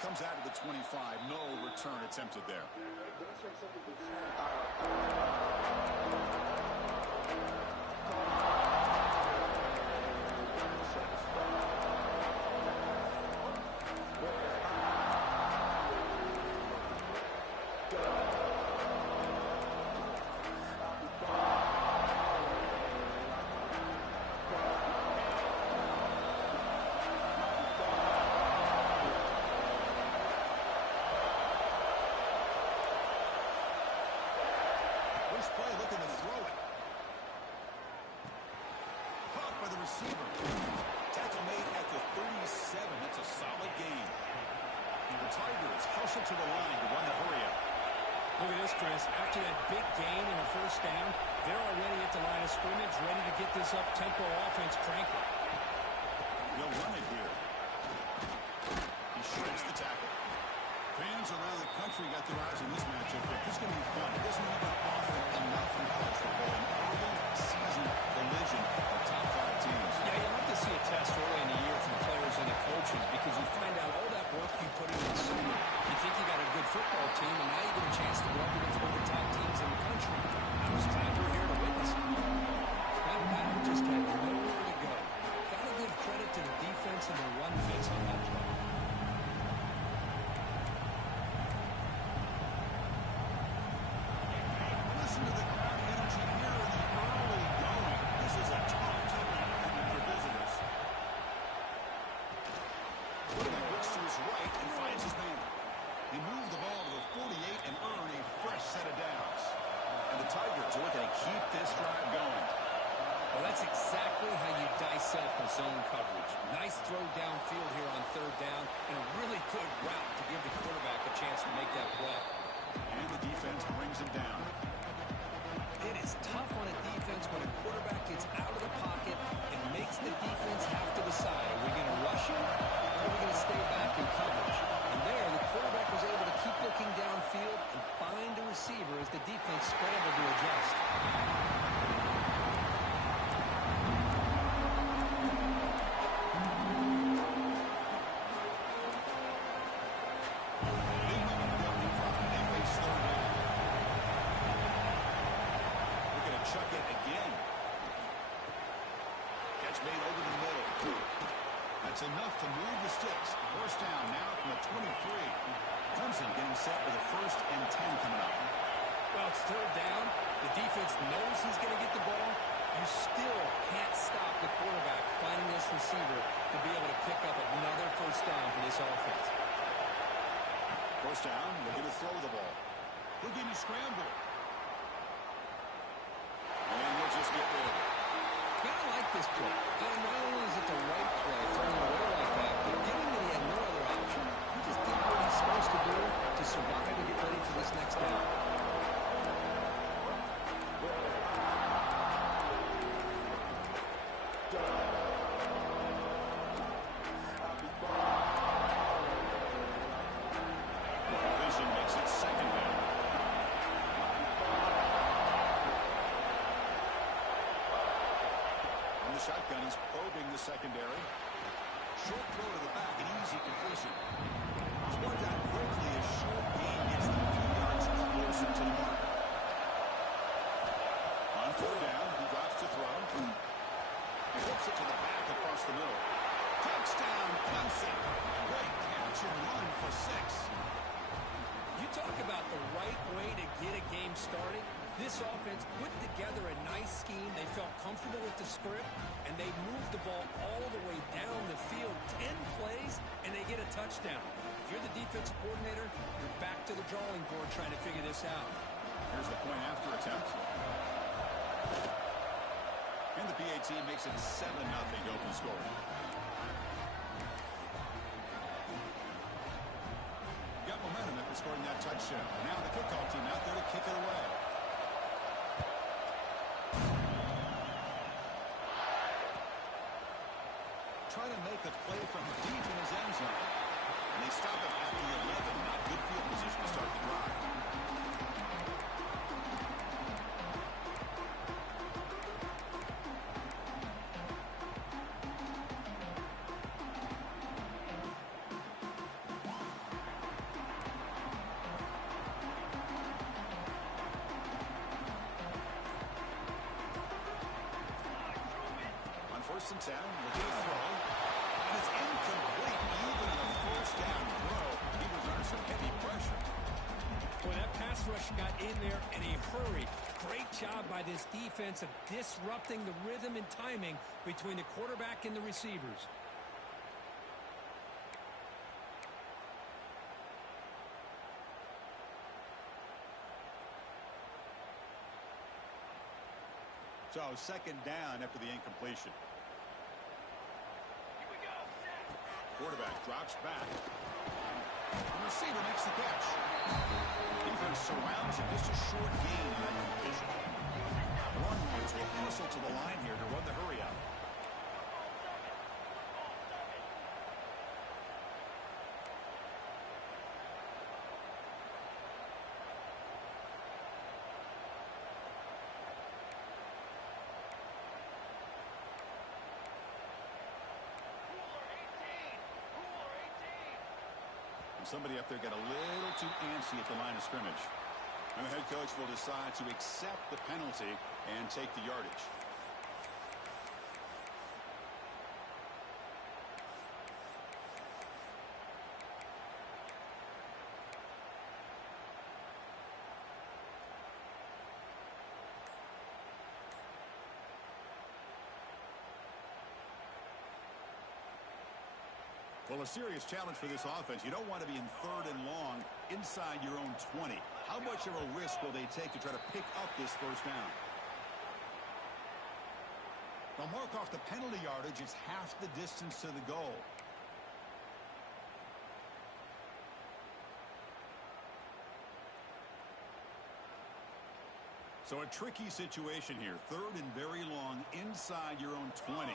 comes out of the 25. No return attempted there. To the line to run the hurry up. Look at this, Chris. After that big gain in the first down, they're already at the line of scrimmage, ready to get this up-tempo offense cranking. They'll run it here. He shreds the tackle. Fans around the country got their eyes on this matchup, but this is going to be fun. It doesn't happen often enough in college football. An early season collision of top 5 teams. Yeah, you love to see a test early in the year from players and the coaches because you find out all that work you put in the summer. You think you got a good football team, and now you get a chance to go up against one of the top teams in the country. I was glad we're here to witness it. That battle just had nowhere to go. Got to give credit to the defense and the run fits on that play. Listen to the crowd energy here in the early going. This is a tough time for visitors. Quarterback looks to his right and finds his man. He moved the ball to the 48 and earned a fresh set of downs. And the Tigers are looking to keep this drive going. Well, that's exactly how you dissect the zone coverage. Nice throw downfield here on third down, and a really good route to give the quarterback a chance to make that play. And the defense brings him down. It is tough on a defense when a quarterback gets out of the pocket and makes the defense have to decide, are we going to rush him or are we going to stay back in coverage? And there, the quarterback was able to keep looking downfield and find a receiver as the defense scrambled to adjust. Enough to move the sticks. First down now from the 23. Clemson getting set with a 1st and 10 coming up. Well, it's third down. The defense knows he's going to get the ball. You still can't stop the quarterback finding this receiver to be able to pick up another first down for this offense. First down, looking to throw the ball. Looking to scramble. And he'll just get there. I like this play. Not only is it the right play, throwing it away like that, but given that he had no other option, he just did what he's supposed to do to survive and get ready for this next down. Vision makes it second down. Shotgun, he's probing the secondary. Short throw to the back, an easy completion. He's worked out quickly as short gain gets the few yards closer to the mark. On third down, he drops to throw. He flips it to the back across the middle. Touchdown, Clemson. Great catch and run for 6. You talk about the right way to get a game started. This offense put together a nice scheme. They felt comfortable with the script, and they moved the ball all the way down the field. 10 plays, and they get a touchdown. If you're the defensive coordinator, you're back to the drawing board trying to figure this out. Here's the point after attempt. And the PAT makes it 7-0 open scoring. Got momentum after scoring that touchdown. Now the kickoff team out there to kick it away. Trying to make a play from deep in his end zone. And they stop him at the 11. Not good field position to start the drive. First and 10. Looking to throw. And it's incomplete. Even on a first down throw, he was under some heavy pressure. Boy, that pass rush got in there in a hurry. Great job by this defense of disrupting the rhythm and timing between the quarterback and the receivers. So second down after the incompletion. Here we go. Quarterback drops back. The receiver makes the catch. Defense surrounds him. Just a short gain on that completion. Longhorns will hustle to the line here to run the hurry out. Somebody up there got a little too antsy at the line of scrimmage. And the head coach will decide to accept the penalty and take the yardage. Well, a serious challenge for this offense. You don't want to be in third and long inside your own 20. How much of a risk will they take to try to pick up this first down? They'll mark off the penalty yardage. It's half the distance to the goal. So a tricky situation here. Third and very long inside your own 20.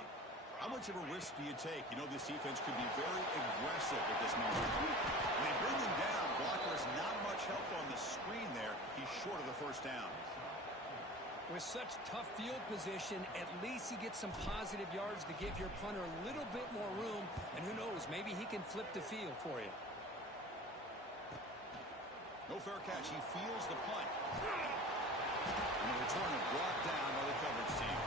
How much of a risk do you take? You know, this defense could be very aggressive at this moment. When they bring him down, blocker's not much help on the screen there. He's short of the first down. With such tough field position, at least he gets some positive yards to give your punter a little bit more room. And who knows, maybe he can flip the field for you. No fair catch. He feels the punt. And the return is brought down by the coverage team.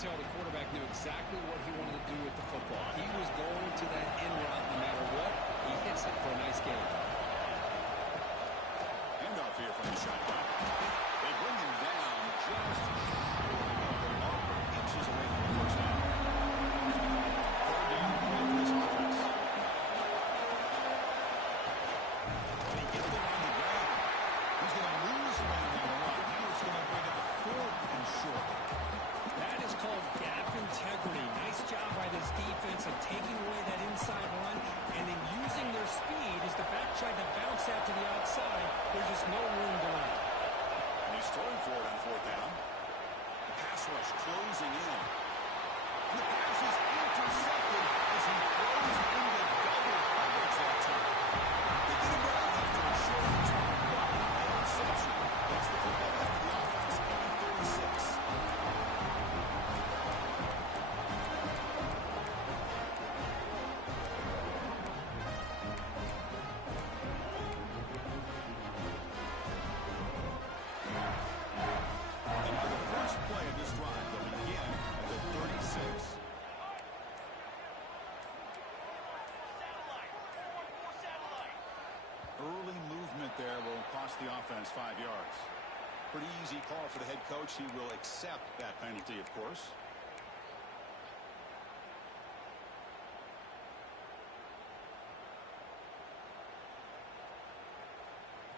Tell the quarterback knew exactly what he wanted to do with the football. He was going to that in route no matter what. He hits it for a nice game. Handoff here from the shotgun. They bring him down just short of the marker, inches away from the first down. Third down for this offense. And he gets it on the ground. He's going to lose one on the run. Now it's going to bring it to fourth and short. That is called gap integrity. Nice job by this defense of taking away that inside run and then using their speed as the back tried to bounce out to the outside. There's just no room to run. And he's throwing for it on fourth down. The pass rush closing in. And the pass is intercepted as he throws into double coverage that time. They get him down after a short return. Interception. That's the football back to the offense at 36. The offense 5 yards. Pretty easy call for the head coach. He will accept that penalty, of course.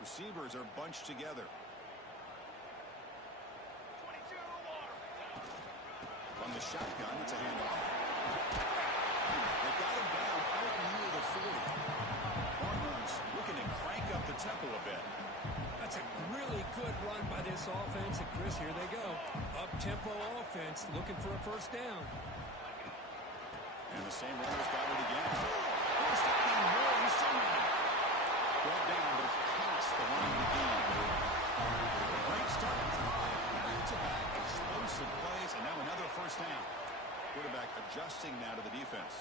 Receivers are bunched together. 22 water. On the shotgun, it's a handoff. They got him down out near the 40. Longhorns looking to crank up the tempo a bit. That's a really good run by this offense. And Chris, here they go. Up up-tempo offense looking for a first down. And the same runner's got it again. First down and more. He's still running. Brought down, but it's past the line of the game. Great start to drive. Back-to-back explosive plays, and now another first down. Quarterback adjusting now to the defense.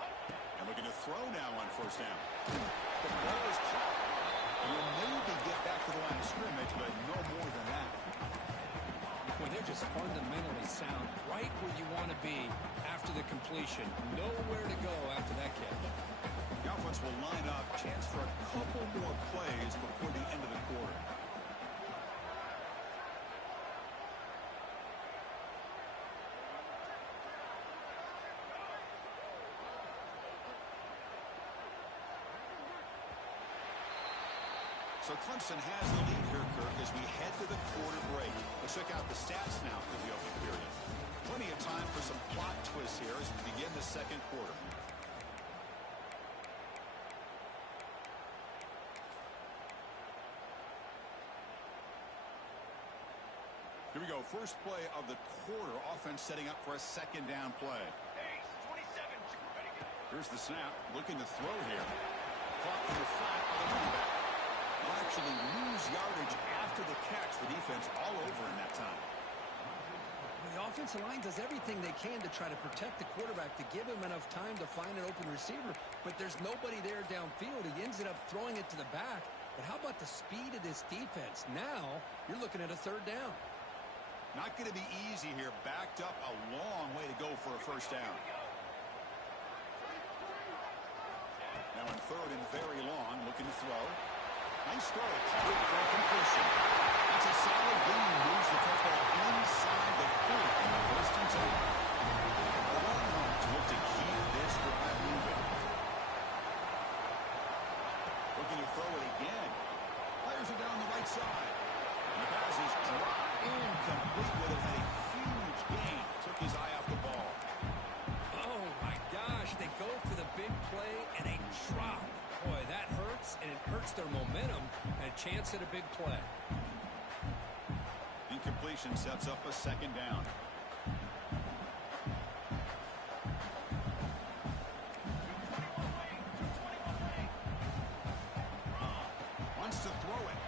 And looking to throw now on first down. The ball is caught. You'll maybe get back to the line of scrimmage, but no more than that. Well, they're just fundamentally sound, right where you want to be after the completion. Nowhere to go after that catch. The offense will line up. Chance for a couple more plays before the end of the quarter. So Clemson has the lead here, Kirk, as we head to the quarter break. Let's check out the stats now for the opening period. Plenty of time for some plot twists here as we begin the second quarter. Here we go. First play of the quarter. Offense setting up for a second down play. Here's the snap. Looking to throw here. Caught in the flat by the running back. Will actually lose yardage after the catch. The defense all over in that time. The offensive line does everything they can to try to protect the quarterback, to give him enough time to find an open receiver. But there's nobody there downfield. He ends up throwing it to the back. But how about the speed of this defense? Now you're looking at a third down. Not going to be easy here. Backed up a long way to go for a first down. Now in third and very long, looking to throw. Nice throw. For a completion. That's a solid gain. Moves the football inside the 40. First and 10. The Longhorns look to keep this drive moving. Looking to throw it again. Fires it down the right side. And the pass is dropped incomplete with it. Had a huge gain. Took his eye off the ball. Oh, my gosh. They go for the big play and a drop. Boy, that hurts, and it hurts their momentum and a chance at a big play. Incompletion sets up a second down. Wants to throw it.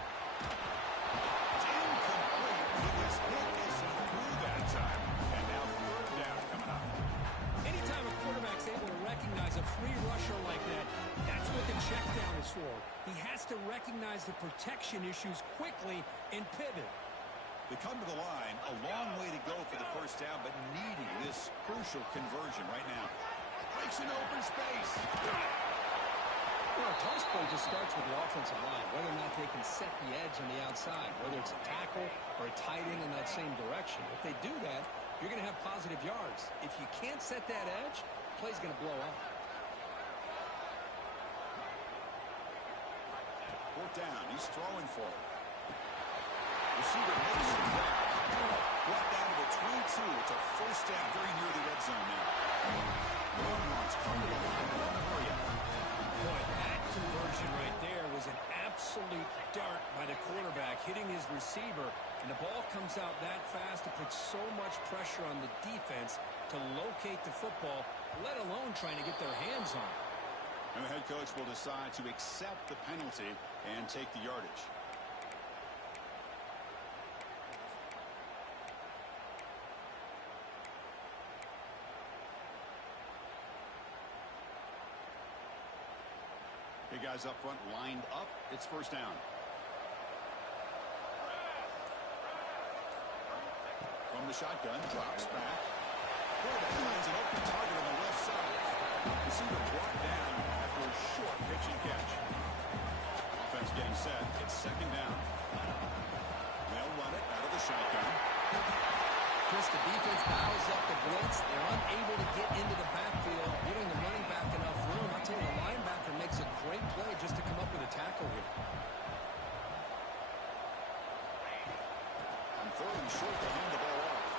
It's incomplete. He was hit as he threw that time. And now third down coming up. Anytime a quarterback's able to recognize a free rusher like that, that's what the check down is for. He has to recognize the protection issues quickly and pivot. They come to the line, a long way to go for the first down, but needing this crucial conversion right now. Breaks an open space. Well, a toss play just starts with the offensive line, whether or not they can set the edge on the outside, whether it's a tackle or a tight end in that same direction. If they do that, you're going to have positive yards. If you can't set that edge, the play's going to blow up. Fourth down. He's throwing for it. Receiver makes the grab. Brought down to the 22. It's a first down very near the red zone now. The Longhorns come to the line to run the hurry up. Boy, that conversion right there was an absolute dart by the quarterback hitting his receiver. And the ball comes out that fast. It puts so much pressure on the defense to locate the football, let alone trying to get their hands on it. And the head coach will decide to accept the penalty and take the yardage. Hey, guys up front lined up. It's first down. From the shotgun, drops back. Quarterback finds an open target on the left side. Receiver brought down after a short pitch and catch. Offense getting set. It's second down. They'll run it out of the shotgun. Chris, the defense dials up the blitz. They're unable to get into the backfield, giving the running back enough room. I'll tell you, the linebacker makes a great play just to come up with a tackle here. On third and short, they hand the ball off.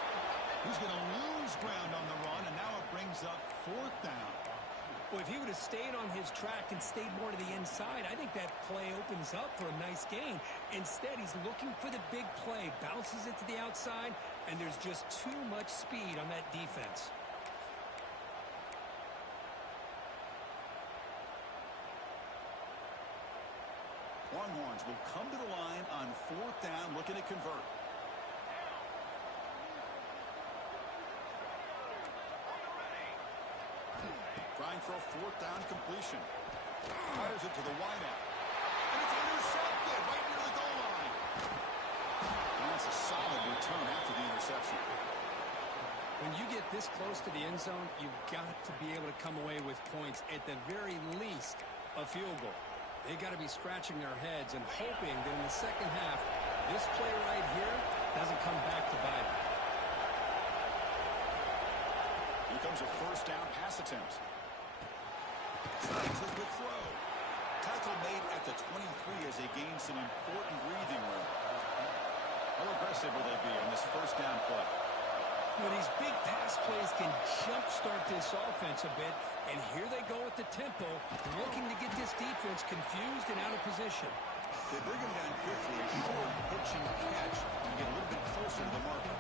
He's going to lose ground on the run, and now it brings up fourth down. Well, if he would have stayed on his track and stayed more to the inside, I think that play opens up for a nice gain. Instead, he's looking for the big play, bounces it to the outside, and there's just too much speed on that defense. Longhorns will come to the line on 4th down, looking to convert. Trying for a 4th down completion. Fires it to the wideout. And it's intercepted right near the goal line. And that's a solid return after the interception. When you get this close to the end zone, you've got to be able to come away with points, at the very least, a field goal. They got to be scratching their heads and hoping that in the second half, this play right here doesn't come back to bite them. Here comes a 1st down pass attempt. Signs a good throw. Tackle made at the 23 as they gain some important breathing room. How aggressive will they be on this 1st down play? Well, these big pass plays can jumpstart this offense a bit, and here they go with the tempo, looking to get this defense confused and out of position. They bring him down quickly, a short pitching catch, and get a little bit closer to the marker.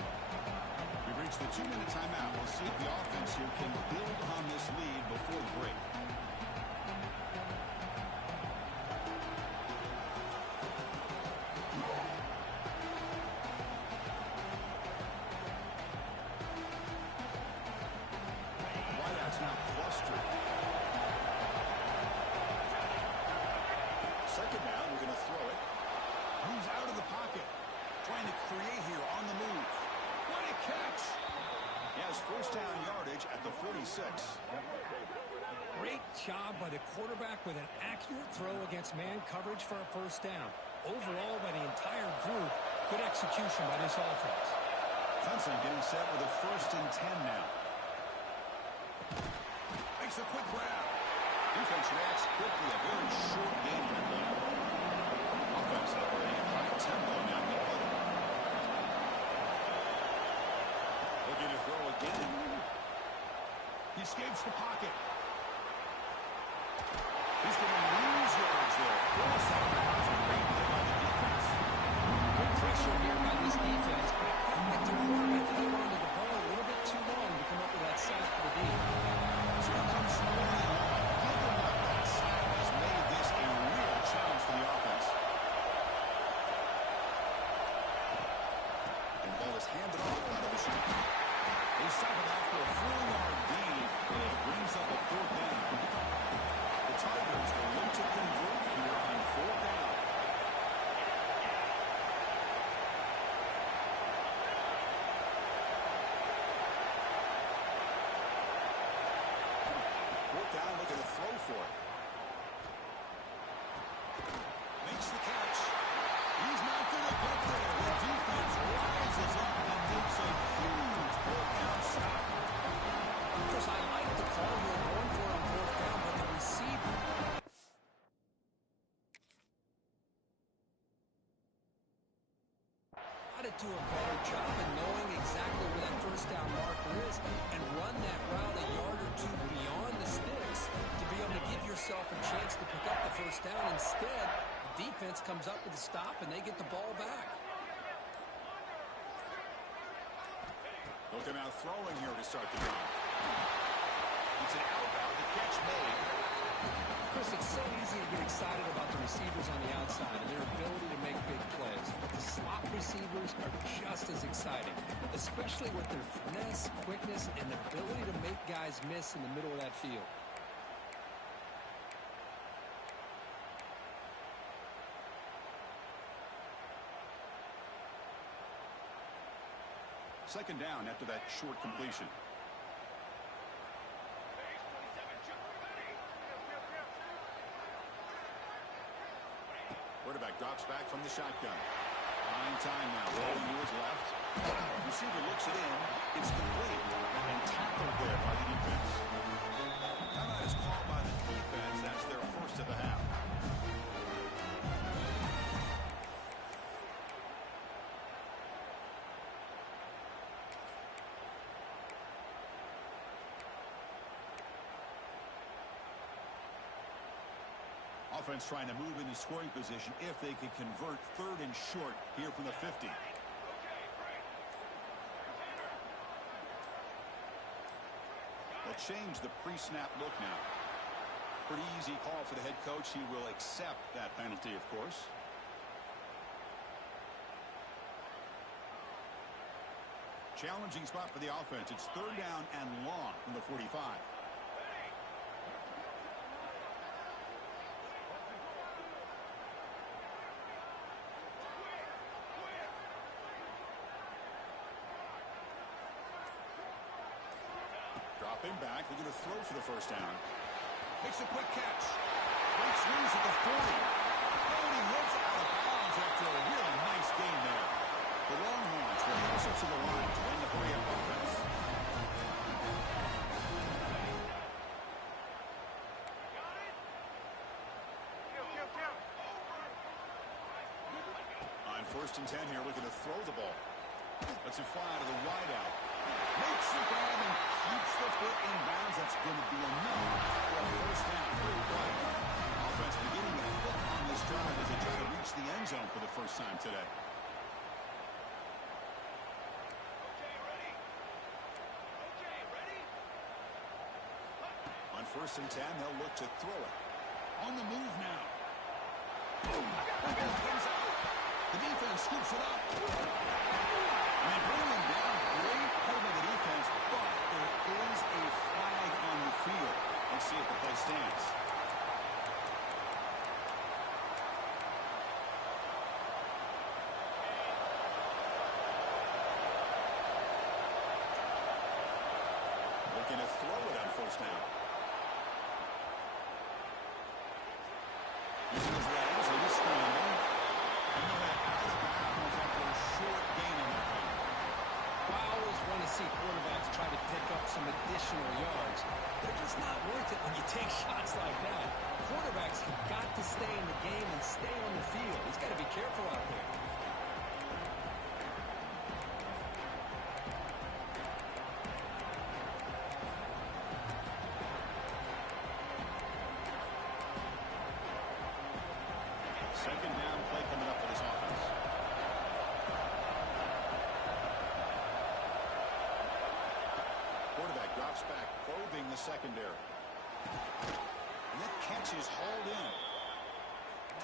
We've reached the 2-minute timeout. We'll see if the offense here can build on this lead before the break. Great job by the quarterback with an accurate throw against man coverage for a 1st down. Overall, by the entire group, good execution by this offense. Clemson getting set with a 1st and 10 now. Makes a quick grab. Defense reacts quickly. A very short gain for the ball. Offense operating at high tempo now in the huddle. Looking to throw again. He escapes the pocket. He's going to lose yards there. Great play by the defense. Good pressure here by this defense, but I felt like the quarterback held on to the ball a little bit too long to come up with that sack for the D. So here comes scoring along. Give them up. That sack has made this a real challenge for the offense. And the ball is handed off out of the shot. They stop it after a 4-yard gain, and it brings up a 4th down. The Tigers will look to convert here on 4th down. Fourth down, looking to throw for it. Makes the catch. He's not going to get there. The defense rises up and makes a huge 4th down stop. Because I like the call here going for it on 4th down, but the receiver. Got to do a better job of knowing exactly where that 1st down marker is and run that route a yard or two beyond the sticks to be able to give yourself a chance to pick up the 1st down. Instead, the defense comes up with a stop and they get the ball back. Looking out throwing here to start the drive. It's an outbound. The catch made. Chris, it's so easy to get excited about the receivers on the outside and their ability to make big plays. But the slot receivers are just as exciting, especially with their finesse, quickness, and ability to make guys miss in the middle of that field. Second down after that short completion. Quarterback drops back from the shotgun. Fine time now. Rolling to his left. Receiver looks it in. It's complete. And tackled there by the defense. Timeout is called by the defense. That's their 1st of the half. offense trying to move into scoring position if they could convert 3rd and short here from the 50. They'll change the pre-snap look now. Pretty easy call for the head coach. He will accept that penalty, of course. Challenging spot for the offense. It's 3rd down and long from the 45. Dropping back. They're going to throw for the 1st down. Makes a quick catch. Breaks loose at the 40. And he hits out of bounds after a really nice game there. The Longhorns will pass it to the line to end the hurry-up offense. On 1st and 10 here, looking to throw the ball. Lets it fly to the wideout. Makes the grab and keeps the foot in bounds. That's going to be enough for a 1st down. Great play. Offense beginning to hook on this drive as they try to reach the end zone for the first time today. On 1st and 10, they'll look to throw it. On the move now. Boom. And it comes out. The defense scoops it up. And they bring him down. Great play by the defense, but there is a flag on the field. Let's see if the play stands. Looking to throw it on 1st down. Using his legs, and he's scrambling. And he went out of bounds after a short gain on that one. I always want to see quarterbacks try to pick up some additional yards. They're just not worth it when you take shots like that. Quarterbacks have got to stay in the game and stay on the field. He's got to be careful out there. Second down play coming up for this offense. Quarterback drops back, probing the secondary. And that catch is hauled in.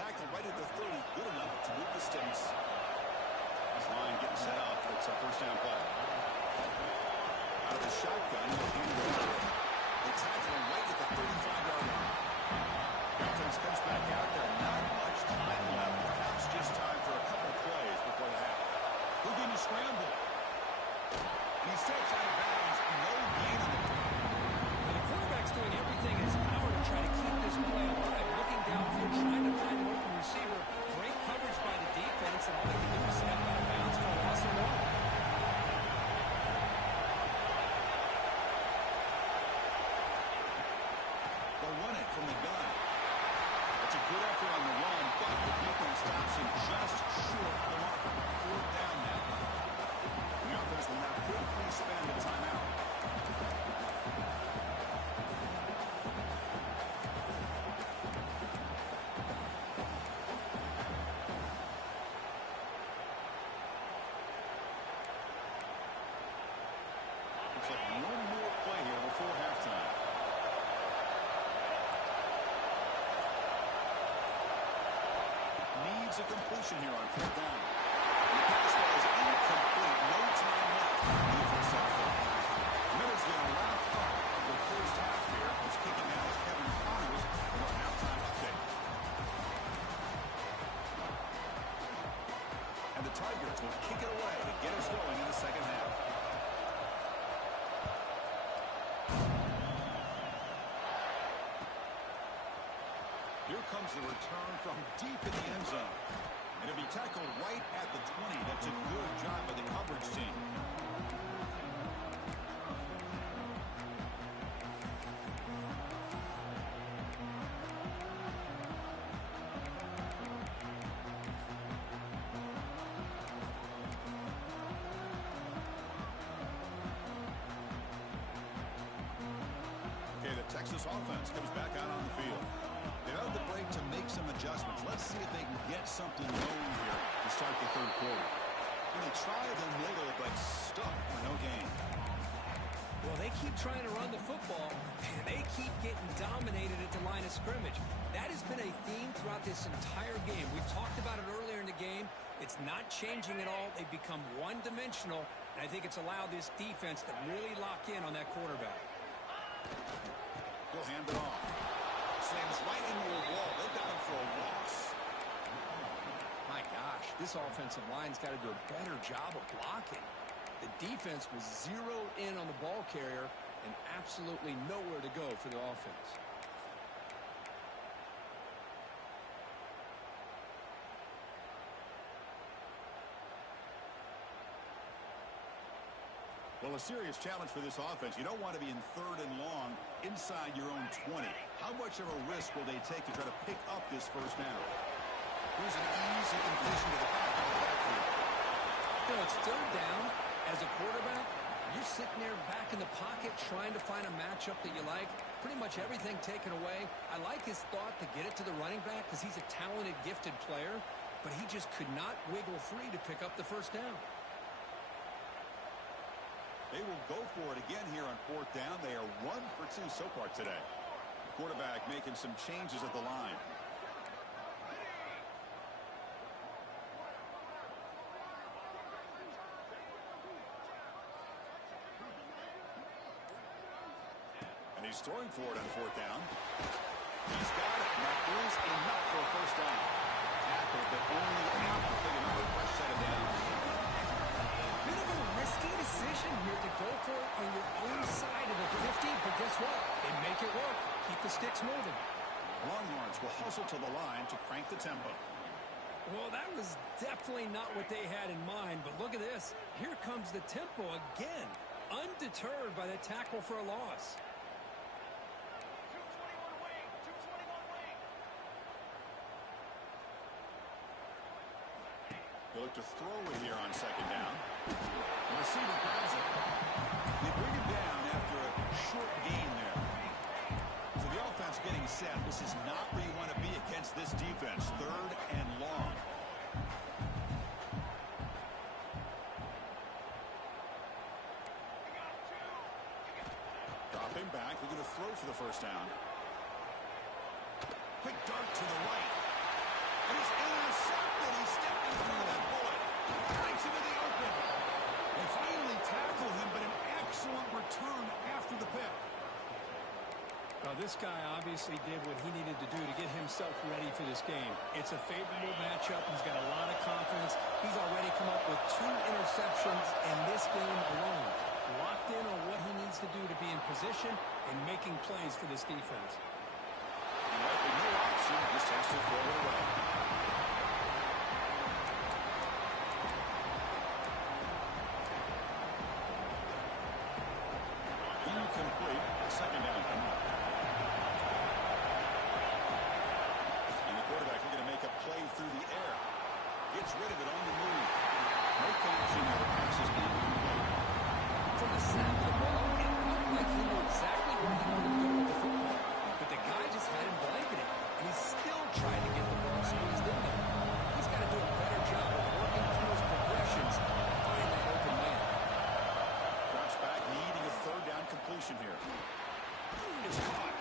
Tackle right at the 30, good enough to move the sticks. This line getting set up. It's a 1st down play. Out of the shotgun, they'll hand it off. They tackle him right at the 35-yard line. Offense comes back out there. Not much time left. Perhaps just time for a couple plays before the half. Looking to scramble. And he steps out of bounds. No gain on the play. And the quarterback's doing everything in his power to try to keep this play alive. Looking downfield, trying to find an open receiver. Great coverage by the defense, and all they can do is step out of bounds for a loss and one. They'll run it from the gun. That's a good effort on the run, but the defense stops him just short of the marker. 4th down now. The offense will now quickly spend a timeout. Looks like one more play here before halftime. Needs a completion here on 4th down. The pass was incomplete. No time left in the first half. Miller's going to wrap up the first half here. He's kicking out as Kevin Connors with our halftime update. And the Tigers will kick it away to get us going in the second half. Here comes the return from deep in the end zone. And it'll be tackled right at the 20. That's a good job by the coverage team. Okay, the Texas offense comes back out on the field. They've had the break to make some adjustments. Let's see if they can get something going here to start the third quarter. And they try the middle, but stuck for no gain. Well, they keep trying to run the football, and they keep getting dominated at the line of scrimmage. That has been a theme throughout this entire game. We've talked about it earlier in the game. It's not changing at all. They've become one-dimensional, and I think it's allowed this defense to really lock in on that quarterback. He'll hand it off. Slams right into a wall. They've got him for a loss. My gosh, this offensive line's got to do a better job of blocking. The defense was zeroed in on the ball carrier and absolutely nowhere to go for the offense. Well, a serious challenge for this offense. You don't want to be in third and long inside your own 20. How much of a risk will they take to try to pick up this first down? Here's an easy completion to the back of the backfield. You know, it's third down. As a quarterback, you're sitting there back in the pocket trying to find a matchup that you like. Pretty much everything taken away. I like his thought to get it to the running back because he's a talented, gifted player, but he just could not wiggle free to pick up the first down. They will go for it again here on fourth down. They are 1 for 2 so far today. The quarterback making some changes at the line. And he's throwing for it on fourth down. He's got it. That is enough for a first down. Tackle, but only after picking up a fresh set of downs. Bit of a risky decision here to go for it on your own side of the 50, but guess what? They make it work. Keep the sticks moving. Longhorns will hustle to the line to crank the tempo. Well, that was definitely not what they had in mind, but look at this. Here comes the tempo again, undeterred by the tackle for a loss. They look to throw it here on second down. The receiver grabs it. They bring him down after a short gain there. So the offense getting set. This is not where you want to be against this defense. Third and long. Dropping back. Looking to throw for the first down. Quick dart to the right. And he's intercepted. He's stepping through that bullet. Breaks into the open. They finally tackle him, but an excellent return after the pick. Well, this guy obviously did what he needed to do to get himself ready for this game. It's a favorable matchup. He's got a lot of confidence. He's already come up with 2 interceptions in this game alone. Locked in on what he needs to do to be in position and making plays for this defense. And likely no option. Just has to throw it away. Incomplete. Second down coming up. And the quarterback looking to make a play through the air. Gets rid of it on the move. No connection there. The pass is incomplete. From the snap of the ball, it looked like he knew exactly where he wanted to go with the football. But the guy just had him blanketed, and he's still trying to get the ball squeezed in there. He's got to do a better job of working through his progressions to find that open man. Drops back, needing a third down completion here. It's caught.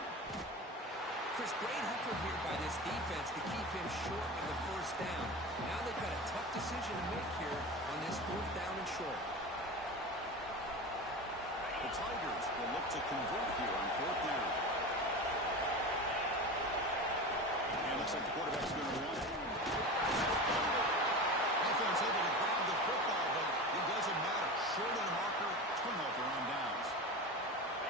Chris, great effort here by this defense to keep him short of the first down. Now they've got a tough decision to make here on this fourth down and short. The Tigers will look to convert here on fourth down. And looks like the quarterback's going to run it. Offense able to grab the football, but it doesn't matter. Short of the marker, turnover on downs.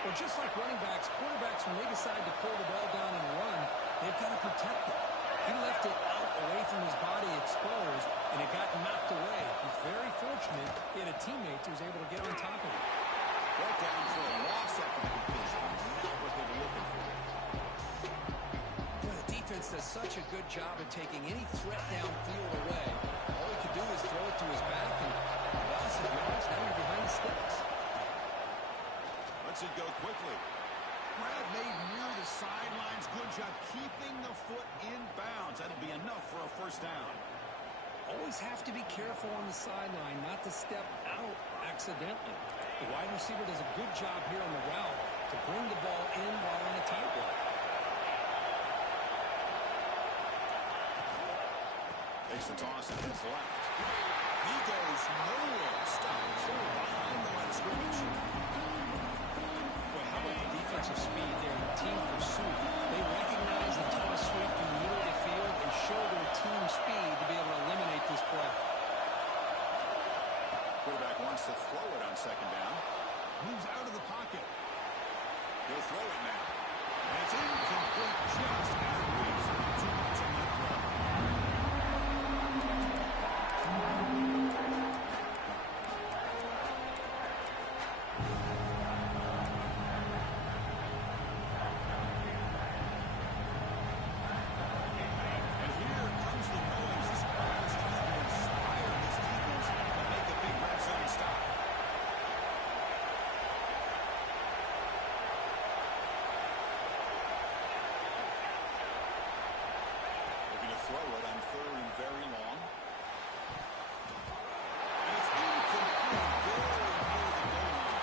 Well, just like running backs, quarterbacks, when they decide to pull the ball down and run, they've got to protect it. He left it out away from his body exposed, and it got knocked away. He's very fortunate he had a teammate who was able to get on top of it. Brought down for a loss after the completion. Not what they were looking for. Well, the defense does such a good job of taking any threat downfield away. All he could do is throw it to his back, and loss of yards. Now you're behind the sticks. Lets it go quickly. grab made near the sidelines. Good job keeping the foot in bounds. That'll be enough for a first down. Always have to be careful on the sideline not to step out accidentally. The wide receiver does a good job here on the route to bring the ball in while on the tightrope. Takes the toss and hits left. He goes nowhere. Stopped short behind the line of scrimmage. Boy, how about the defensive speed there in team pursuit? They recognize the toss sweep from the middle of the field and show their team speed to be able to eliminate this play. Quarterback wants to throw it on second down. Moves out of the pocket. He'll throw it now. And it's incomplete, just out of reach. Too much on that throw. And here comes the noise. This crowd is trying to inspire this defense and make a big red zone stop. Looking to throw it on third and very long. And it's incomplete, very near the goal line.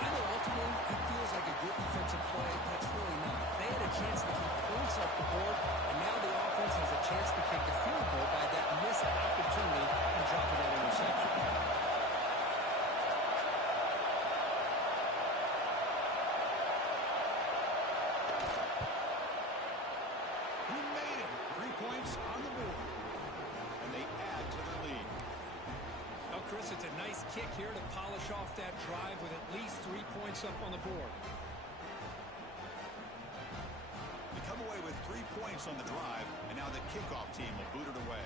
I know ultimately it feels like a good defensive play, but it's really not. They had a chance to keep points off the board, and now the offense has a chance to kick the field goal by that missed opportunity and dropping that interception. He made it. 3 points on the board. And they add to their lead. Well, Chris, it's a nice kick here to polish off that drive with at least 3 points up on the board. They come away with 3 points on the drive, and now the kickoff team will boot it away.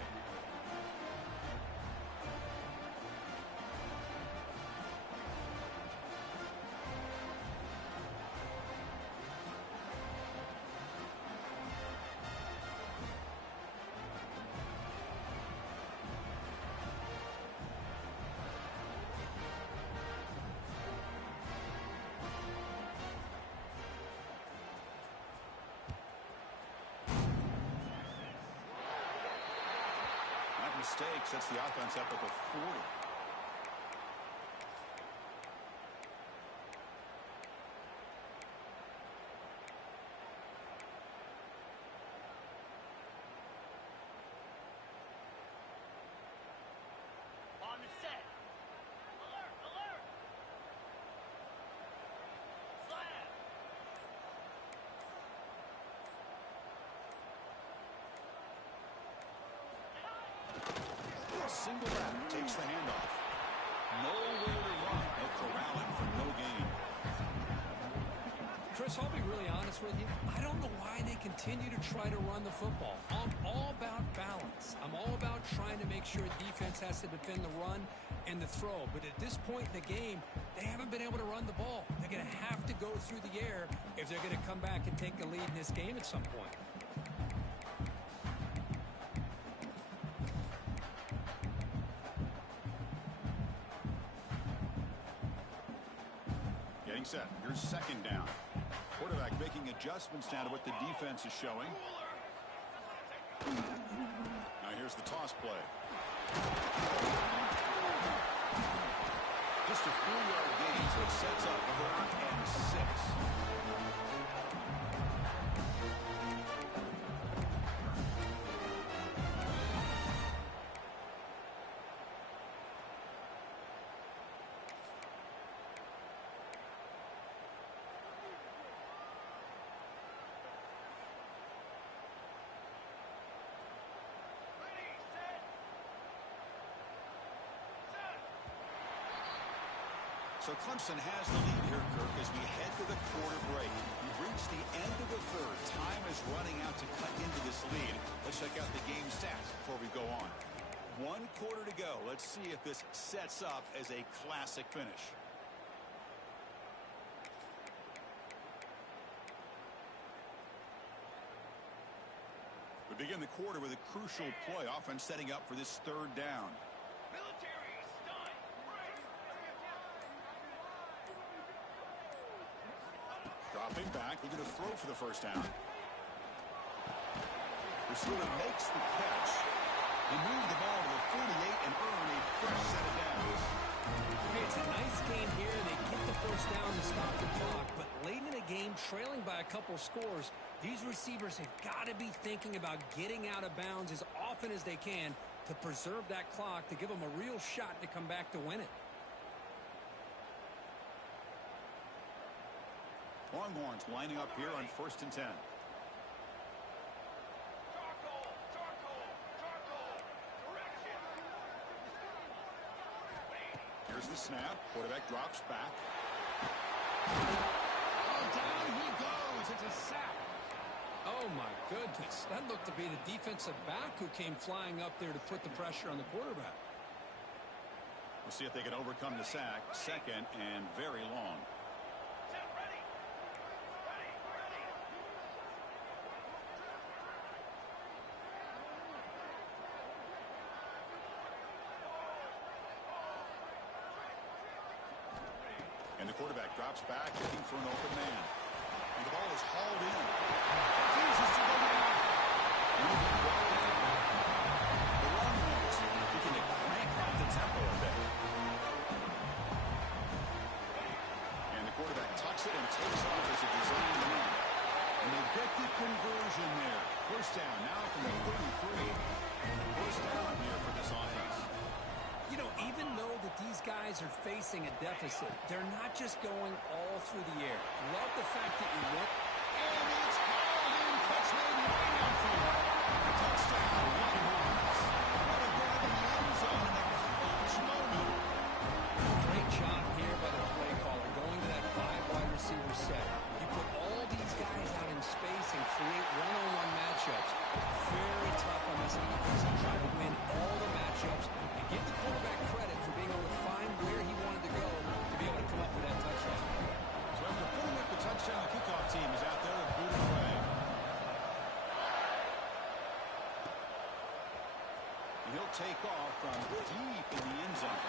That mistake sets the offense up at the 40. On the set. Alert, alert. Slap. Single back takes the handoff. Nowhere to run. No corralling for no gain. Chris, I'll be really honest with you. I don't know why they continue to try to run the football. I'm all about balance. I'm all about trying to make sure defense has to defend the run and the throw. But at this point in the game, they haven't been able to run the ball. They're going to have to go through the air if they're going to come back and take the lead in this game at some point. Getting set. Here's second down. Quarterback making adjustments now to what the defense is showing. Now here's the toss play. Just a 4-yard gain, so it sets up 3rd and 6. So Clemson has the lead here, Kirk, as we head to the quarter break. We've reached the end of the third. Time is running out to cut into this lead. Let's check out the game stats before we go on. 1 quarter to go. Let's see if this sets up as a classic finish. We begin the quarter with a crucial play, offense setting up for this 3rd down. Dropping back, looking to throw for the first down. Receiver makes the catch. He moved the ball to the 48 and earned a fresh set of downs. Hey, it's a nice game here. They get the first down to stop the clock, but late in the game, trailing by a couple scores, these receivers have got to be thinking about getting out of bounds as often as they can to preserve that clock, to give them a real shot to come back to win it. Longhorns lining up here on 1st and 10. Here's the snap. Quarterback drops back. Oh, down he goes. It's a sack. Oh, my goodness. That looked to be the defensive back who came flying up there to put the pressure on the quarterback. We'll see if they can overcome the sack. Second and very long. And the quarterback drops back, looking for an open man. And the ball is hauled in. Refuses to go down. The Longhorns looking to crank up the tempo a bit. And the quarterback tucks it and takes off as a designed run. And they get the conversion there. First down now from the 33. First down here for this offense. You know, even though that these guys are facing a deficit, they're not just going all through the air. Love the fact that you went. And it's hauled in. Catch made right out from him. Touchdown, Longhorns. What a grab in the end zone in a clutch moment. Great job here by the play caller, going to that 5-wide receiver set. You put all these guys out in space and create one-on-one matchups. Very tough on this defense to try to win all the matchups. Give the quarterback credit for being able to find where he wanted to go to be able to come up with that touchdown. So after putting up the touchdown, the kickoff team is out there and booting away. He'll take off from deep in the end zone.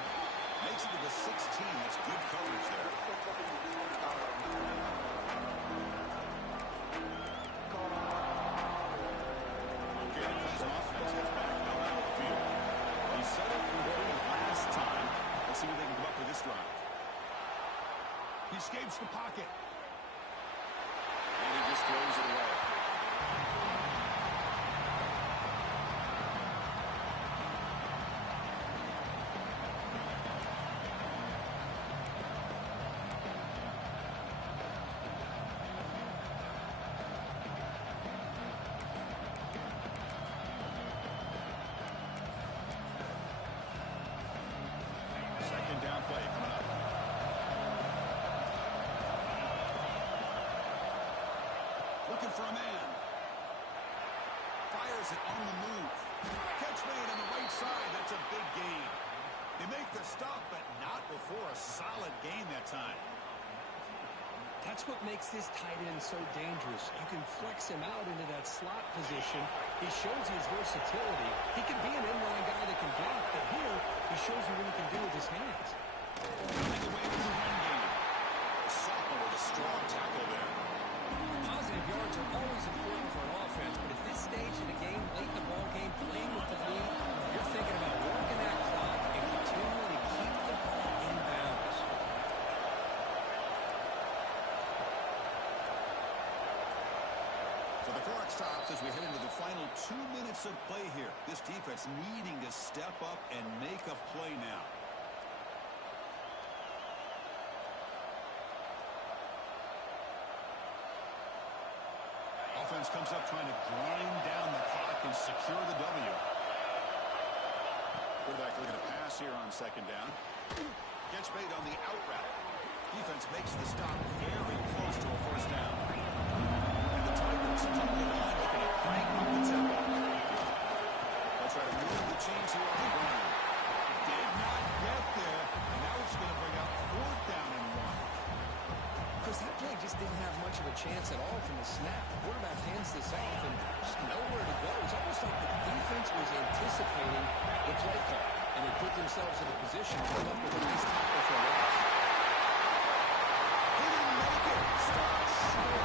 Makes it to the 16. That's good coverage there. Okay, the Clemson offense gets back out of the field. He set up for what last time. Let's see what they can come up with this drive. He escapes the pocket. And he just throws it away. Second down play coming up. Looking for a man. Fires it on the move. Catch made on the right side. That's a big gain. They make the stop, but not before a solid gain that time. That's what makes this tight end so dangerous. You can flex him out into that slot position. He shows his versatility. He can be an inline guy that can block, but here he shows you what he can do with his hands. Running away from the run game. Sophomore with a strong tackle there. Positive yards are always important for an offense, but at this stage of the game, late in the ball game, playing with the lead, you're thinking about working that clock and continuing to keep the ball in bounds. So the clock stops as we head into the final 2 minutes of play here. This defense needing to step up and make a play now. Offense comes up trying to grind down the clock and secure the W. Quarterback looking to pass here on second down. Catch made on the out route. Defense makes the stop very close to a first down. And the Tigers come to the line looking to crank up the tempo. They'll try to move the chains here on the ground. Did not get there, and now it's going to bring up 4th down and 1. Because that play just didn't have much of a chance at all from the snap. The quarterback hands this off and just nowhere to go. It's almost like the defense was anticipating the play call, and they put themselves in a position to come up with a nice tackle for a loss. He didn't make it. Stop short.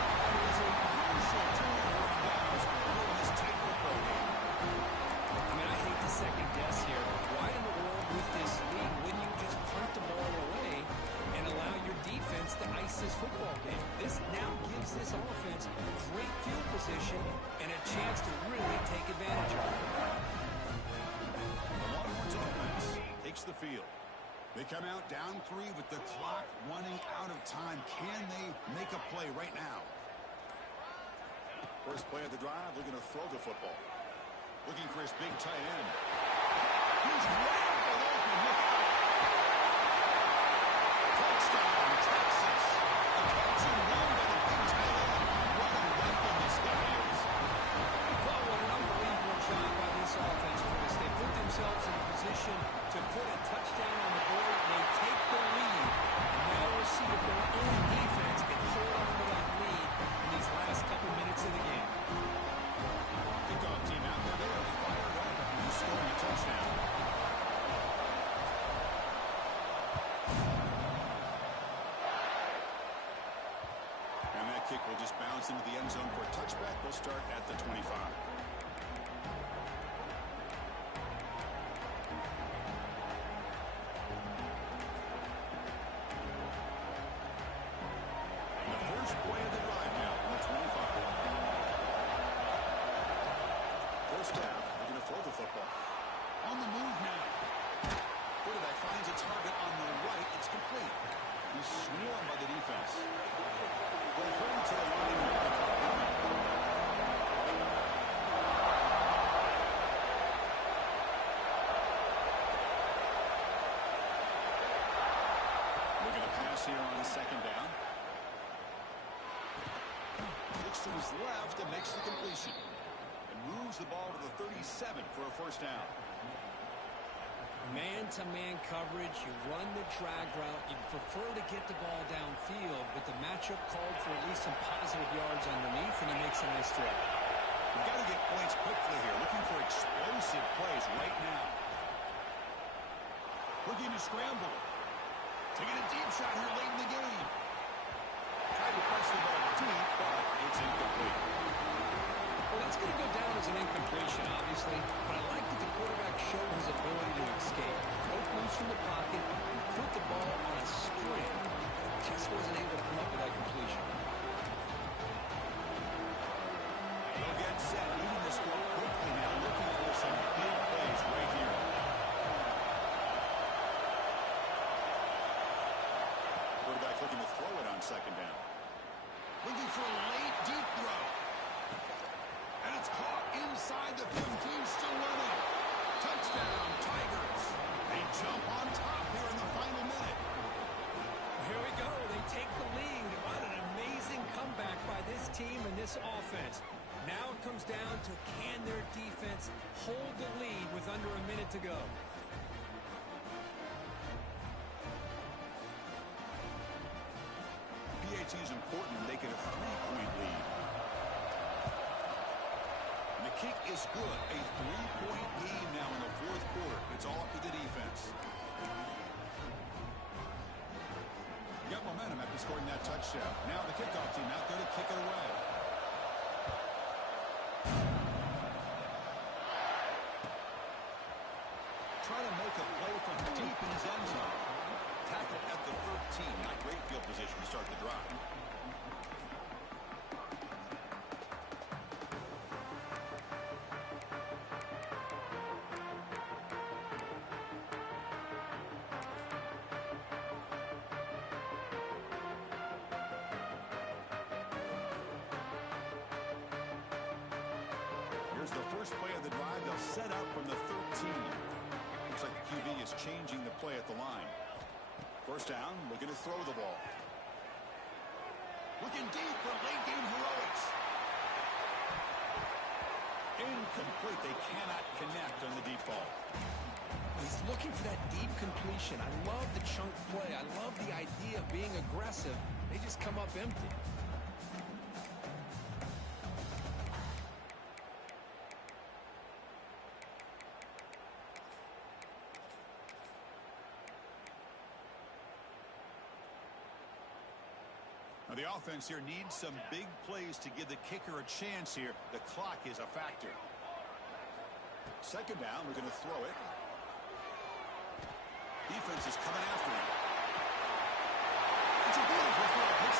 this football game. This now gives this offense great field position and a chance to really take advantage of it. The Longhorns offense takes the field. They come out down 3 with the clock running out of time. Can they make a play right now? First play of the drive, they're going to throw the football. Looking for his big tight end. He's wide open. Look out. Touchdown, Texas. A catch and run by the big tight end. What a weapon this guy is. Well, what an unbelievable job by this offense, Chris. They put themselves in a position to put a touchdown on the board. They take the lead. And now we'll see if their own defense can hold on to that lead in these last couple minutes of the game. Kickoff team out there. They are fired up. He's scoring a touchdown. And that kick will just bounce into the end zone for a touchback. They'll start at the 25. Here on second down. Looks to his left and makes the completion. And moves the ball to the 37 for a first down. Man-to-man coverage, you run the drag route. You prefer to get the ball downfield, but the matchup called for at least some positive yards underneath, and he makes a nice throw. We've got to get points quickly here. Looking for explosive plays right now. Looking to scramble. Taking a deep shot here late in the game. Tried to press the ball deep, but it's incomplete. Well, that's going to go down as an incompletion, obviously, but I like that the quarterback showed his ability to escape. Broke loose from the pocket and put the ball on a string. Just wasn't able to come up with that completion. They'll get set, leading the score quickly now, looking for some big plays right here. Quarterback looking to throw it on second down. Looking for a late, deep throw. And it's caught inside the 15, still running. Touchdown, Tigers. They jump on top here in the final minute. Here we go. They take the lead. What an amazing comeback by this team and this offense. Now it comes down to can their defense hold the lead with under a minute to go. PAT is important in making a 3-point lead. And the kick is good. A 3-point game now in the fourth quarter. It's all up to the defense. Got momentum after scoring that touchdown. Now the kickoff team out there to kick it away. Trying to make a play from deep in his end zone. Tackle at the 13. Not great field position to start the drive. Here's the first play of the drive. They'll set up from the 13. Looks like the QB is changing the play at the line. First down, looking to throw the ball. Looking deep for late game heroics. Incomplete. They cannot connect on the deep ball. He's looking for that deep completion. I love the chunk play. I love the idea of being aggressive. They just come up empty. Now the offense here needs some big plays to give the kicker a chance here. The clock is a factor. Second down, we're going to throw it. Defense is coming after him. It's a beautiful throw. Hits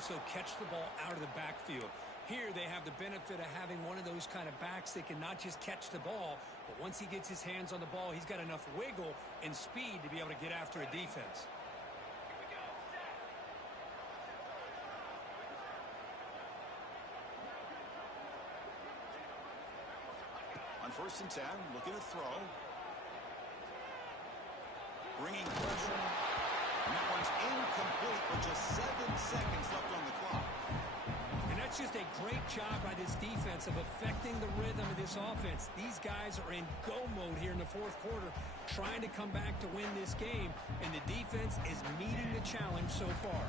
also catch the ball out of the backfield. Here they have the benefit of having one of those kind of backs that can not just catch the ball, but once he gets his hands on the ball, he's got enough wiggle and speed to be able to get after a defense. On 1st and 10, looking to throw. Bringing pressure. And that one's incomplete with just 7 seconds left on the clock. And that's just a great job by this defense of affecting the rhythm of this offense. These guys are in go mode here in the 4th quarter, trying to come back to win this game, and the defense is meeting the challenge so far.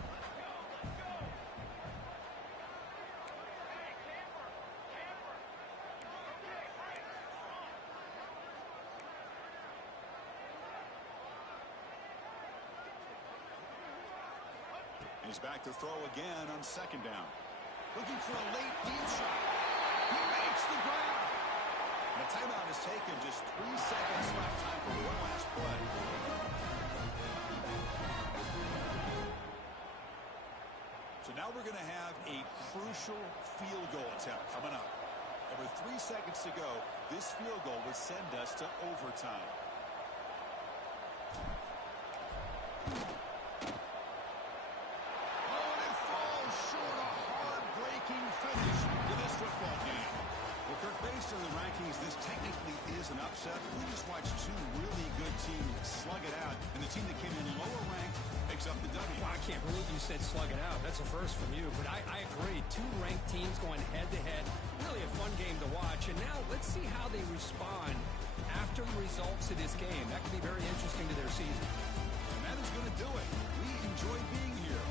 He's back to throw again on 2nd down. Looking for a late deep shot. He makes the grab. The timeout is taken. Just 3 seconds left. Time for one last play. So now we're going to have a crucial field goal attempt coming up. And with 3 seconds to go, this field goal would send us to overtime. Based on the rankings, this technically is an upset. We just watched 2 really good teams slug it out, and the team that came in lower ranked picks up the W. Well, I can't believe you said slug it out. That's a first from you, but I agree. 2 ranked teams going head-to-head. Really a fun game to watch. And now let's see how they respond after the results of this game. That could be very interesting to their season. And that is going to do it. We enjoyed being here